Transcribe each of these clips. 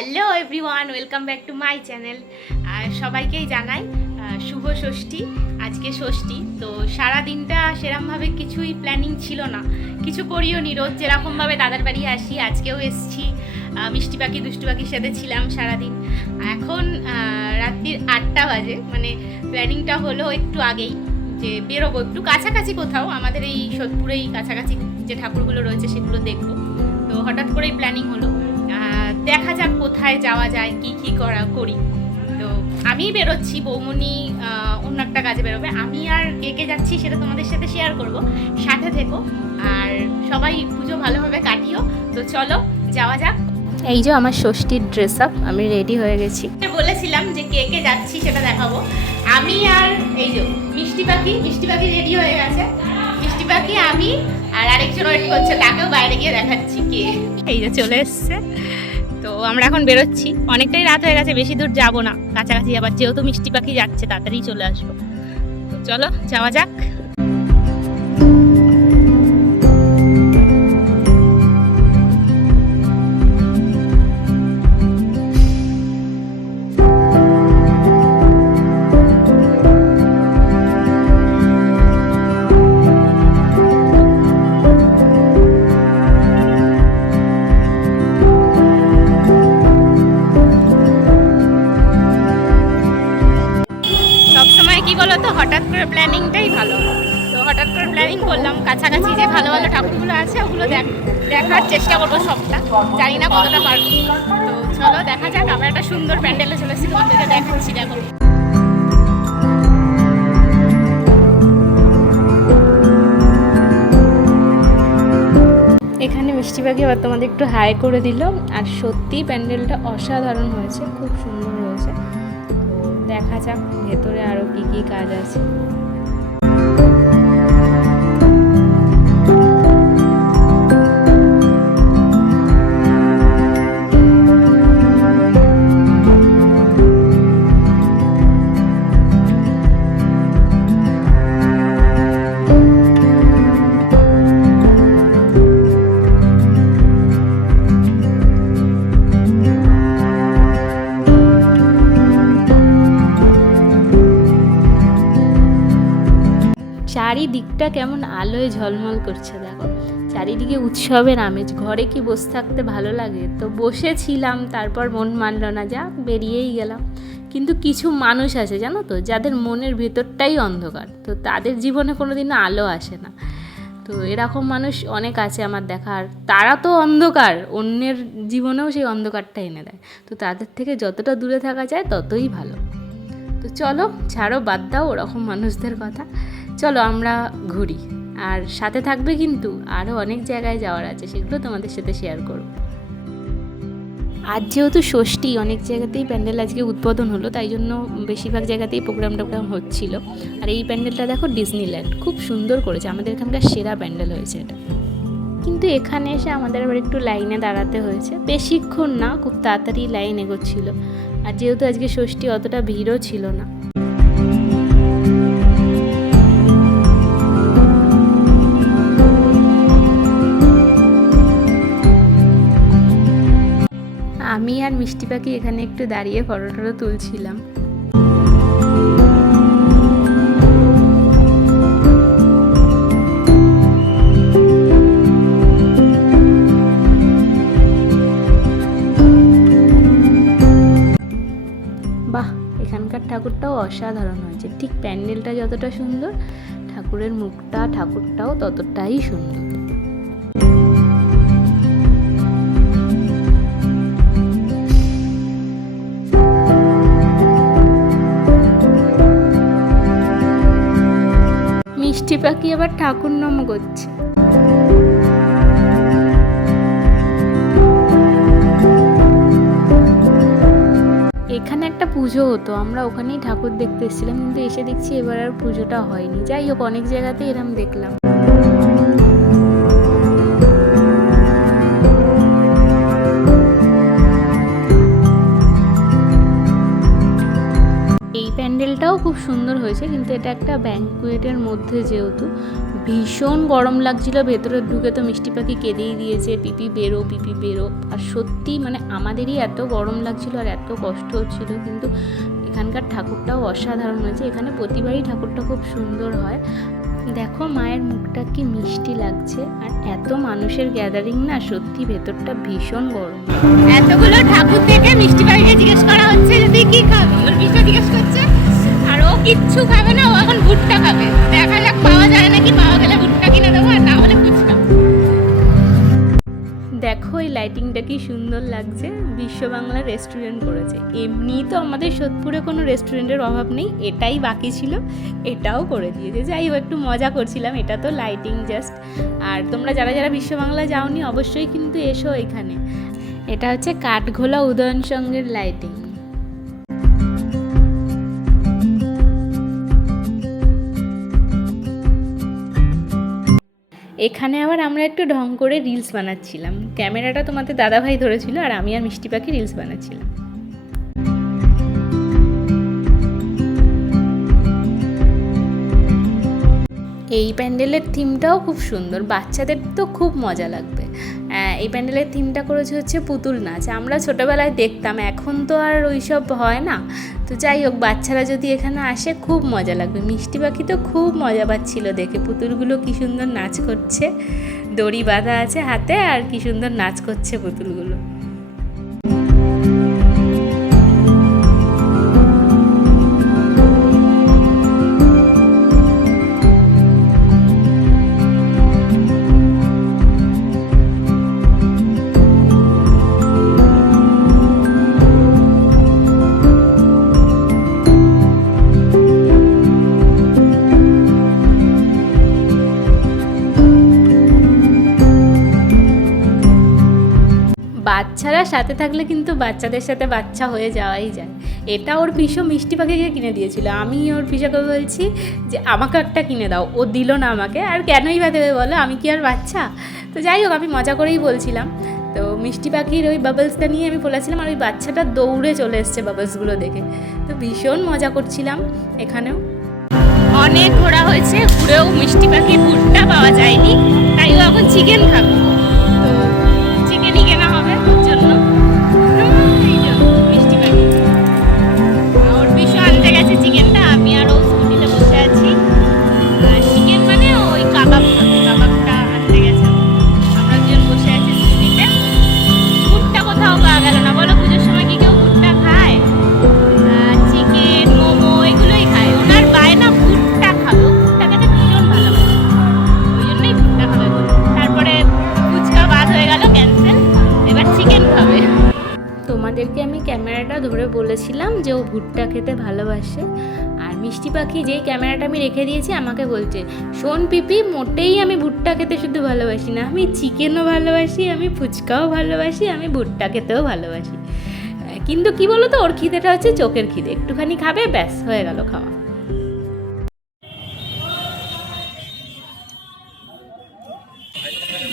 Hello everyone, welcome back to my channel. সবাইকেই জানাই শুভ ষষ্ঠী। আজকে ষষ্ঠী, তো সারা দিনটা সেরকমভাবে কিছুই প্ল্যানিং ছিল না, কিছু করিও নি। রোজ যেরকমভাবে দাদার বাড়ি আসি, আজকেও এসছি, মিষ্টি পাখি দুষ্টু পাখির সাথে ছিলাম সারাদিন। এখন রাত্রির 8টা বাজে, মানে প্ল্যানিংটা হলো একটু আগেই যে বেরোবো একটু কাছাকাছি কোথাও, আমাদের এই সোদপুরেই কাছাকাছি যে ঠাকুরগুলো রয়েছে সেগুলো দেখবো। তো হঠাৎ করেই প্ল্যানিং হলো, দেখা যাক কোথায় যাওয়া যায়, কি করি। তো আমি বেরোচ্ছি, বৌমনি অন্য একটা কাজে বেরোবে, আমি আর কে যাচ্ছি সেটা তোমাদের সাথে শেয়ার করব, সাথে থেকো আর সবাই পুজো ভালোভাবে কাটিও। তো চলো যাওয়া যাক। এই যে আমার ষষ্ঠীর ড্রেস আপ, আমি রেডি হয়ে গেছি। বলেছিলাম যে কে যাচ্ছি সেটা দেখাবো। আমি আর এই যে মিষ্টি পাখি রেডি হয়ে গেছে। মিষ্টি পাখি, আমি আর আরেকজন ওয়েট করছে, তাকেও বাইরে গিয়ে দেখাচ্ছি কে। এই যে চলে এসছে। তো আমরা এখন বেরোচ্ছি, অনেকটাই রাত হয়ে গেছে, বেশি দূর যাবো না, কাছাকাছি আবার যেহেতু মিষ্টি পাখি যাচ্ছে তাড়াতাড়ি চলে আসবো। তো চলো যাওয়া যাক। সবসময় কি বলো তো, হঠাৎ করে প্ল্যানিংটাই ভালো। তো হঠাৎ করে প্ল্যানিং করলাম, কাছাকাছি যে ভালো ভালো ঠাকুরগুলো আছে ওগুলো দেখার চেষ্টা করবো সবটা, জানি না কতটা পারবো। তো চলো দেখা যাক। আমরা একটা সুন্দর প্যান্ডেলে চলে এসেছি, তোমাদেরকে দেখাচ্ছি। দেখো এখানে মিষ্টি পাখি আবার তোমাদের একটু হাই করে দিল। আর সত্যি প্যান্ডেলটা অসাধারণ হয়েছে, খুব সুন্দর হয়েছে। দেখা যাক ভেতরে আরো কি কাজ আছে। চারিদিকটা কেমন আলোয় ঝলমল করছে, দেখো চারিদিকে উৎসবের আমেজ। ঘরে কি বসে থাকতে ভালো লাগে? তো বসেছিলাম, তারপর মন মানল না, যা বেরিয়েই গেলাম। কিন্তু কিছু মানুষ আছে জানো তো, যাদের মনের ভেতরটাই অন্ধকার, তো তাদের জীবনে কোনোদিনও আলো আসে না। তো এরকম মানুষ অনেক আছে আমার দেখা, আর তারা তো অন্ধকার, অন্যের জীবনেও সেই অন্ধকারটা এনে দেয়। তো তাদের থেকে যতটা দূরে থাকা যায় ততই ভালো। তো চলো ছাড়ো, বাদ দাও ওরকম মানুষদের কথা, চলো আমরা ঘুরি। আর সাথে থাকবে কিন্তু, আরও অনেক জায়গায় যাওয়ার আছে, সেগুলো তোমাদের সাথে শেয়ার করব। আজ যেহেতু ষষ্ঠী, অনেক জায়গাতেই প্যান্ডেল আজকে উদ্বোধন হলো, তাই জন্য বেশিরভাগ জায়গাতেই প্রোগ্রাম হচ্ছিল। আর এই প্যান্ডেলটা দেখো, ডিজনিল্যান্ড, খুব সুন্দর করেছে, আমাদের এখানকার সেরা প্যান্ডেল হয়েছে এটা। কিন্তু এখানে এসে আমাদের আবার একটু লাইনে দাঁড়াতে হয়েছে, বেশিক্ষণ না, খুব তাড়াতাড়ি লাইন এগোচ্ছিল। আর যেহেতু আজকে ষষ্ঠী, অতটা ভিড়ও ছিল না। আমি আর মিষ্টি পাখি এখানে একটু দাঁড়িয়ে ফটো তুলছিলাম। বাহ, এখানকার ঠাকুরটাও অসাধারণ হয়েছে। ঠিক প্যান্ডেলটা যতটা সুন্দর, ঠাকুরের মুখটা, ঠাকুরটাও ততটাই সুন্দর। মিষ্টি পাখি আবার ঠাকুর নাম করছে। এখানে একটা পুজো হতো, আমরা ওখানেই ঠাকুর দেখতে এসেছিলাম, কিন্তু এসে দেখছি এবার আর পুজোটা হয়নি। যাই হোক, অনেক জায়গাতেই এরম দেখলাম। এই প্যান্ডেলটাও খুব সুন্দর হয়েছে, কিন্তু এটা একটা ব্যাঙ্কুয়েটের মধ্যে, যেহেতু ভীষণ গরম লাগছিল ভেতরে ঢুকে, তো মিষ্টি পাখি কেঁদেই দিয়েছে, পিপি বেরো। আর সত্যি সত্যি মানে আমাদেরই এত গরম লাগছিল আর এত কষ্ট হচ্ছিল, কিন্তু এখানকার ঠাকুরটাও অসাধারণ হয়েছে। এখানে প্রতিবারই ঠাকুরটা খুব সুন্দর হয়। দেখো মায়ের মুখটা কি মিষ্টি লাগছে, আর এত মানুষের গ্যাদারিং না, সত্যি ভেতরটা ভীষণ গরম। এতগুলো ঠাকুর থেকে মিষ্টি বাড়িকে জিজ্ঞেস করা হচ্ছে যদি কি খাবে, ওর বিষয় জিজ্ঞেস করছে, আর ও কিচ্ছু খাবে না, ও এখন ভুট্টা খাবে। দেখা যাক পাওয়া যায় নাকি, পাওয়া গেলে ভুট্টা কিনে দেবো, আর না হলে ফুচকা। দেখো এই লাইটিংটা কি সুন্দর লাগছে, বিশ্ব বাংলা রেস্টুরেন্ট করেছে। এমনিই তো আমাদের সোদপুরে কোনো রেস্টুরেন্টের অভাব নেই, এটাই বাকি ছিল, এটাও করে দিয়েছে। যাই হোক, একটু মজা করছিলাম, এটা তো লাইটিং জাস্ট। আর তোমরা যারা যারা বিশ্ব বাংলা যাওনি অবশ্যই কিন্তু এসো এখানে। এটা হচ্ছে কাঠঘোলা উদয়ন সঙ্গের লাইটিং। এখানে আবার আমরা একটু ঢং করে রিলস বানাচ্ছিলাম। ক্যামেরাটা তোমাদের দাদাভাই ধরেছিল, আর আমি আর মিষ্টি পাখি রিলস বানাচ্ছিলাম। এই প্যান্ডেলের থিমটাও খুব সুন্দর, বাচ্চাদের তো খুব মজা লাগবে। এই প্যান্ডেলের থিমটা করেছে হচ্ছে পুতুল নাচ। আমরা ছোটোবেলায় দেখতাম, এখন তো আর ওইসব হয় না। তো যাই হোক, বাচ্চারা যদি এখানে আসে খুব মজা লাগবে। মিষ্টি পাখি তো খুব মজা পাচ্ছিল দেখে, পুতুলগুলো কি সুন্দর নাচ করছে, দড়ি বাঁধা আছে হাতে, আর কি সুন্দর নাচ করছে পুতুলগুলো। বাচ্চারা সাথে থাকলে কিন্তু বাচ্চাদের সাথে বাচ্চা হয়ে যাওয়াই যায়। এটা ওর পিসো মিষ্টি পাখিকে কিনে দিয়েছিল। আমি ওর পিসাকে বলছি যে আমাকে একটা কিনে দাও, ও দিল না আমাকে। আর কেনই বা দেবে বলো, আমি কি আর বাচ্চা? তো যাই হোক, আমি মজা করেই বলছিলাম। তো মিষ্টি পাখির ওই বাবলসটা নিয়ে আমি বলেছিলাম, আর ওই বাচ্চাটা দৌড়ে চলে এসছে বাবলসগুলো দেখে। তো ভীষণ মজা করছিলাম। এখানেও অনেক ঘোরা হয়েছে, ঘুরেও মিষ্টি পাখির ভুট্টা পাওয়া যায়নি, তাই ও এখন চিকেন খাবে। তো চিকেনই কেনা হবে ওর জন্য। এই জন্য মিষ্টি পাখি ওর বিষয় আনতে গেছে চিকেনটা, আমি আর ও স্কুটিতে বসে আছি। চিকেন মানে ওই কাবাব খাবে, কাবাবটা আনতে গেছে। আমরা দুজন বসে আছি স্কুটিতে। ভুট্টা কোথাও পাওয়া গেল না বলো, পুজোর সময় কি কেউ ভুট্টা খায়? চিকেন, মোমো এগুলোই খায়। ওনার বায়না ভুট্টা খাবে, ভুট্টা খেতে ভীষণ ভালোবাসে, ওই জন্যই ভুট্টা খাবে বলে। তারপরে ফুচকা বাদ হয়ে গেল, ক্যান্সেল, এবার চিকেন খাবে। তোমাদেরকে আমি ক্যামেরাটা ধরে বলেছিলাম যে ও ভুট্টা খেতে ভালোবাসে। আর মিষ্টি পাখি যেই ক্যামেরাটা আমি রেখে দিয়েছি আমাকে বলছে, শোন পিপি, মোটেই আমি ভুট্টা খেতে শুধু ভালোবাসি না, আমি চিকেনও ভালোবাসি, আমি ফুচকাও ভালোবাসি, আমি ভুট্টা খেতেও ভালোবাসি। কিন্তু কি বলো তো, ওর খিদেটা হচ্ছে চোখের খিদে, একটুখানি খাবে, ব্যাস হয়ে গেল খাওয়া।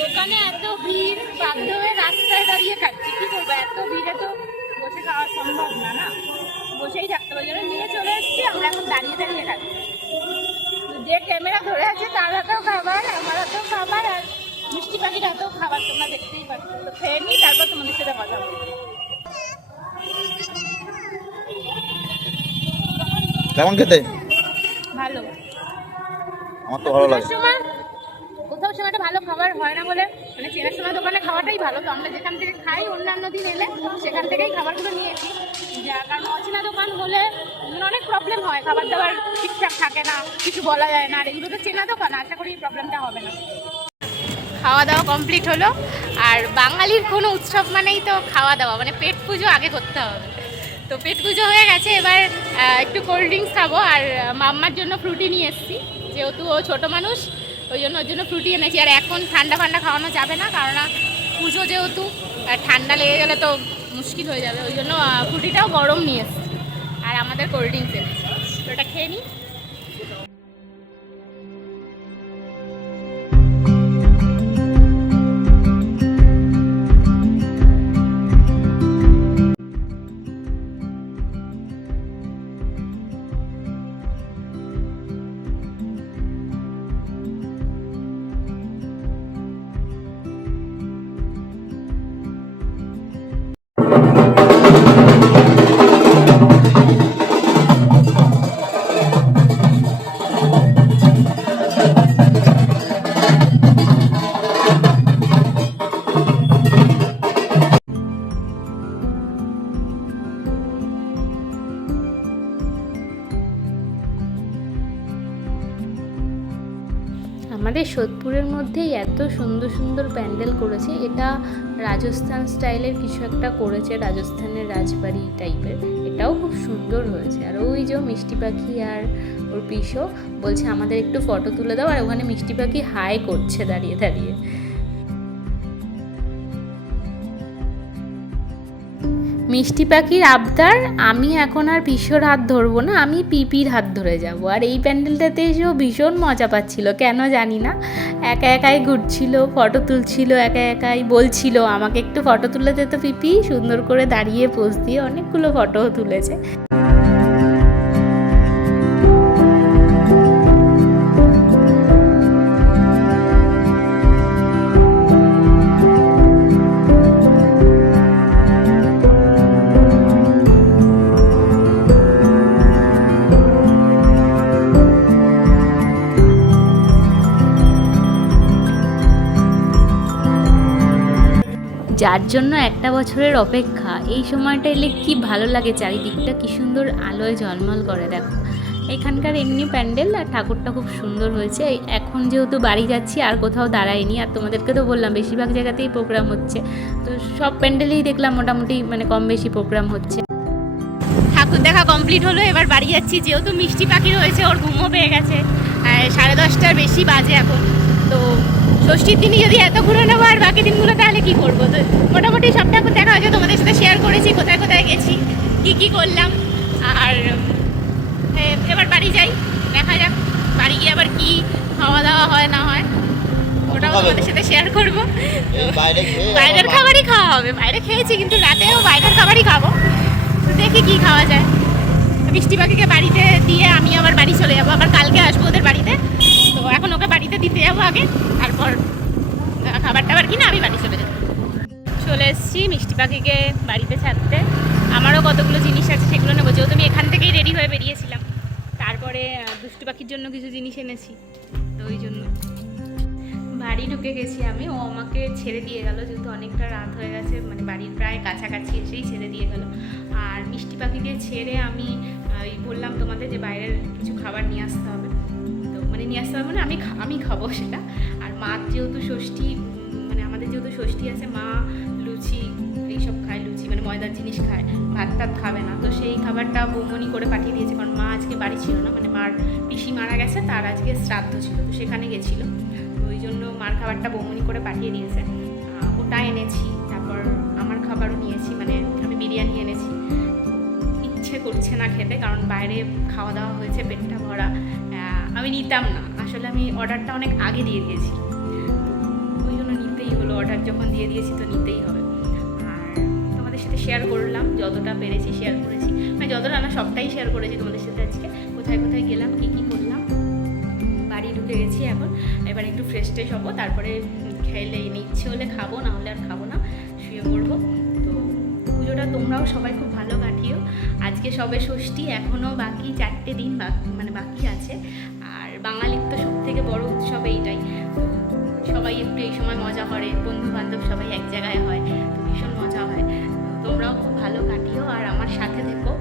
দোকানে এত ভিড়, বাধ্য হয়ে রাস্তায় দাঁড়িয়ে খাচ্ছি। কি করবো, এত ভিড়ে তো বসে খাওয়া সম্ভব না, না বসেই থাকতে হবে। জন্য নিয়ে চলে এসেছি, আমরা এখন দাঁড়িয়ে দাঁড়িয়ে খাচ্ছি। যে ক্যামেরা ধরে আছে তার হাতেও খাবার, আমার হাতেও খাবার, আর মিষ্টি পাখির হাতেও খাবার, তোমরা দেখতেই পাচ্ছ। তো খেয়ে নিই, তারপর তোমাদের সাথে কথা বলবো। কেমন খেতে? ভালো, আমার তো ভালো লাগে। কোথাও সময়টা ভালো খাবার হয় না বলে, মানে চেনার সময় দোকানে খাওয়াটাই ভালো। তো আমরা যেখান থেকে খাই অন্যান্য দিন এলে সেখান থেকেই খাবারগুলো নিয়েছি। কারণ অচেনা দোকান হলে অনেক প্রবলেম হয়, খাবার দাবার ঠিকঠাক থাকে না, কিছু বলা যায় না। আর এগুলো তো চেনা দোকান, আশা করি প্রবলেমটা হবে না। খাওয়া দাওয়া কমপ্লিট হলো। আর বাঙালির কোনো উৎসব মানেই তো খাওয়া দাওয়া, মানে পেট পুজো আগে করতে হবে। তো পেট পুজো হয়ে গেছে, এবার একটু কোল্ড ড্রিঙ্কস খাবো। আর মাম্মার জন্য ফ্রুটি নিয়ে এসেছি, যেহেতু ও ছোটো মানুষ, ওই জন্য ওর জন্য ফ্রুটি এনেছি। আর এখন ঠান্ডা ফান্ডা খাওয়ানো যাবে না, কারণ পুজো যেহেতু, ঠান্ডা লেগে গেলে তো মুশকিল হয়ে যাবে। ওই জন্য ফ্রুটিটাও গরম নিয়ে এসেছি, আর আমাদের কোল্ড ড্রিঙ্কস এনেছি। তো ওটা খেয়ে নিই। আমাদের সোদপুরের মধ্যেই এত সুন্দর সুন্দর প্যান্ডেল করেছে। এটা রাজস্থান স্টাইলের কিছু একটা করেছে, রাজস্থানের রাজবাড়ি টাইপের। এটাও খুব সুন্দর হয়েছে। আর ওই যে মিষ্টি পাখি আর ওর পিসো বলছে আমাদের একটু ফটো তুলে দাও, আর ওখানে মিষ্টি পাখি হাই করছে দাঁড়িয়ে দাঁড়িয়ে। মিষ্টি পাখির আবদার, আমি এখন আর পিসোর হাত ধরবো না, আমি পিপির হাত ধরে যাব। আর এই প্যান্ডেলটাতে এসেও ভীষণ মজা পাচ্ছিল, কেন জানি না। একা একাই ঘুরছিল, ফটো তুলছিল, একা একাই বলছিল আমাকে একটু ফটো তুলে দে তো পিপি। সুন্দর করে দাঁড়িয়ে পোজ দিয়ে অনেকগুলো ফটোও তুলেছে। যার জন্য একটা বছরের অপেক্ষা, এই সময়টা এলে কি ভালো লাগে, চারিদিকটা কি সুন্দর আলোয় ঝলমল করে। দেখো এখানকার এমনি প্যান্ডেল আর ঠাকুরটা খুব সুন্দর হয়েছে। এখন যেহেতু বাড়ি যাচ্ছি আর কোথাও দাঁড়াইনি, আর তোমাদেরকে তো বললাম বেশিরভাগ জায়গাতেই প্রোগ্রাম হচ্ছে, তো সব প্যান্ডেলেই দেখলাম মোটামুটি মানে কম বেশি প্রোগ্রাম হচ্ছে। ঠাকুর দেখা কমপ্লিট হলো, এবার বাড়ি যাচ্ছি। যেহেতু মিষ্টি পাখি রয়েছে, ওর ঘুমও পেয়ে গেছে, 10:30টার বেশি বাজে এখন। তো ষষ্ঠীর দিনই যদি এত ঘুরে নেবো, আর বাকি দিনগুলো তাহলে কী করবো? তো মোটামুটি সব ঠাকুর দেখা হয়েছে, তোমাদের সাথে শেয়ার করেছি কোথায় কোথায় গেছি, কী করলাম। আর এবার বাড়ি যাই, দেখা যাক বাড়ি গিয়ে আবার কি খাওয়া দাওয়া হয় না হয়, ওটাও তোমাদের সাথে শেয়ার করবো। বাইরের খাবারই খাওয়া হবে, বাইরে খেয়েছি কিন্তু রাতেও বাইরের খাবারই খাবো। তো দেখি কি খাওয়া যায়। মিষ্টি পাখিকে বাড়িতে দিয়ে আমি আবার বাড়ি চলে যাবো, আবার কালকে আসবো ওদের বাড়িতে। তো এখন ওকে বাড়িতে দিতে যাবো আগে, তারপর খাবার টাবার কিনে আমি বাড়ি চলে যাবো। চলে এসেছি মিষ্টি পাখিকে বাড়িতে ছাড়তে। আমারও কতগুলো জিনিস আছে, সেগুলো নেবো, যেহেতু আমি এখান থেকেই রেডি হয়ে বেরিয়েছিলাম। তারপরে দুষ্টু পাখির জন্য কিছু জিনিস এনেছি, তো ওই জন্য বাড়ি ঢুকে গেছি আমি। ও আমাকে ছেড়ে দিয়ে গেল, যেহেতু অনেকটা রাত হয়ে গেছে, মানে বাড়ির প্রায় কাছাকাছি এসেই ছেড়ে দিয়ে গেল। আর মিষ্টি পাখিকে ছেড়ে আমি বললাম তোমাদের যে বাইরের কিছু খাবার নিয়ে আসতে হবে। তো মানে নিয়ে আসতে হবে মানে আমি খাবো সেটা। আর মা যেহেতু ষষ্ঠী, মানে আমাদের যেহেতু ষষ্ঠী আছে, মা লুচি এইসব খায়, লুচি মানে ময়দার জিনিস খায়, ভাত টাত খাবে না। তো সেই খাবারটা বৌমনি করে পাঠিয়ে দিয়েছে, কারণ মা আজকে বাড়ি ছিল না, মানে মার পিসি মারা গেছে, তার আজকে শ্রাদ্ধ ছিল, তো সেখানে গেছিলো। ওই জন্য মার খাবারটা বৌমনি করে পাঠিয়ে দিয়েছে, ওটা এনেছি। তারপর আমার খাবারও নিয়েছি, মানে আমি বিরিয়ানি এনেছি। ইচ্ছে করছে না খেতে, কারণ বাইরে খাওয়া দাওয়া হয়েছে, পেটটা ভরা। আমি নিতাম না, আসলে আমি অর্ডারটা অনেক আগে দিয়ে দিয়েছি, ওই জন্য নিতেই হলো। অর্ডার যখন দিয়ে দিয়েছি তো নিতেই হবে। আর তোমাদের সাথে শেয়ার করলাম, যতটা পেরেছি শেয়ার করেছি, মানে যতটা না সবটাই শেয়ার করেছি তোমাদের সাথে আজকে। কোথায় কোথায় গেলাম, কী কী করলাম। বাড়ি ঢুকে গেছি এখন, এবার একটু ফ্রেশ ট্রেশ হবো, তারপরে খেলে ইচ্ছে হলে খাবো, না হলে আর খাবো না, শুয়ে পড়বো। তো পুজোটা তোমরাও সবাই খুব ভালো কাটিও। আজকে সবে ষষ্ঠী, এখনও বাকি 4টে দিন মানে বাকি আছে। আর বাঙালির তো সব থেকে বড় উৎসব এইটাই, সবাই একটু এই সময় মজা করে, বন্ধু বান্ধব সবাই এক জায়গায় হয়, তো ভীষণ মজা হয়। তোমরাও খুব ভালো কাটিও আর আমার সাথে থেকো।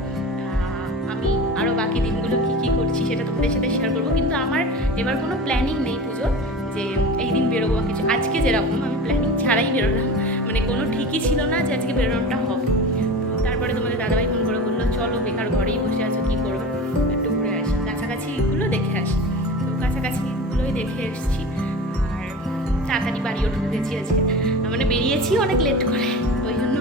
আমি আরও বাকি দিনগুলো কী করছি সেটা তোমাদের সাথে শেয়ার করবো, কিন্তু আমার এবার কোনো প্ল্যানিং নেই পুজোর, যে এই দিন বেরোবো বা কিছু। আজকে যেরকম আমি প্ল্যানিং ছাড়াই বেরোলাম, মানে কোনো ঠিকই ছিল না যে আজকে বেরোনোটা হবে। তারপরে তোমাদের দাদাভাই ফোন করে বললো চলো, বেকার ঘরেই বসে আছো, কী করবে, একটু ঘুরে আসি, কাছাকাছিগুলো দেখে আসি। তো কাছাকাছিগুলোই দেখে এসেছি, আর তাড়াতাড়ি বাড়িও ঢুকে গেছি আজকে, মানে বেরিয়েছি অনেক লেট করে, ওই জন্য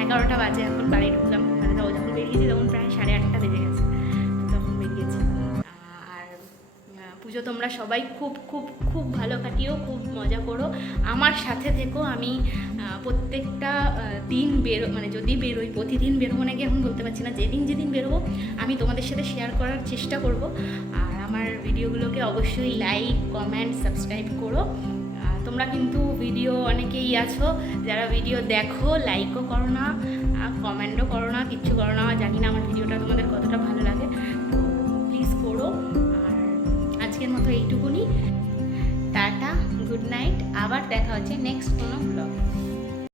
11টা বাজে এখন বাড়ি ঢুকলাম। মানে যখন বেরিয়েছি তখন প্রায় 8:30 বেজে গেছে, তখন বেরিয়েছি। আর পুজো তোমরা সবাই খুব খুব খুব ভালো কাটিও, খুব মজা করো, আমার সাথে থেকো। আমি প্রত্যেকটা দিন মানে যদি বেরোই, প্রতিদিন বেরোবো নাকি এখন বলতে পারছি না, যেদিন বেরোবো আমি তোমাদের সাথে শেয়ার করার চেষ্টা করব। আর আমার ভিডিওগুলোকে অবশ্যই লাইক, কমেন্ট, সাবস্ক্রাইব করো। তোমরা কিন্তু ভিডিও অনেকেই আছো যারা ভিডিও দেখো, লাইকও করো না, কমেন্টও করো না, কিচ্ছু করো না। জানি না আমার ভিডিওটা তোমাদের কতটা ভালো লাগে, তো প্লিজ করো। আর আজকের মতো এইটুকুনি, টাটা, গুড নাইট, আবার দেখা হচ্ছে নেক্সট কোনো ব্লগে।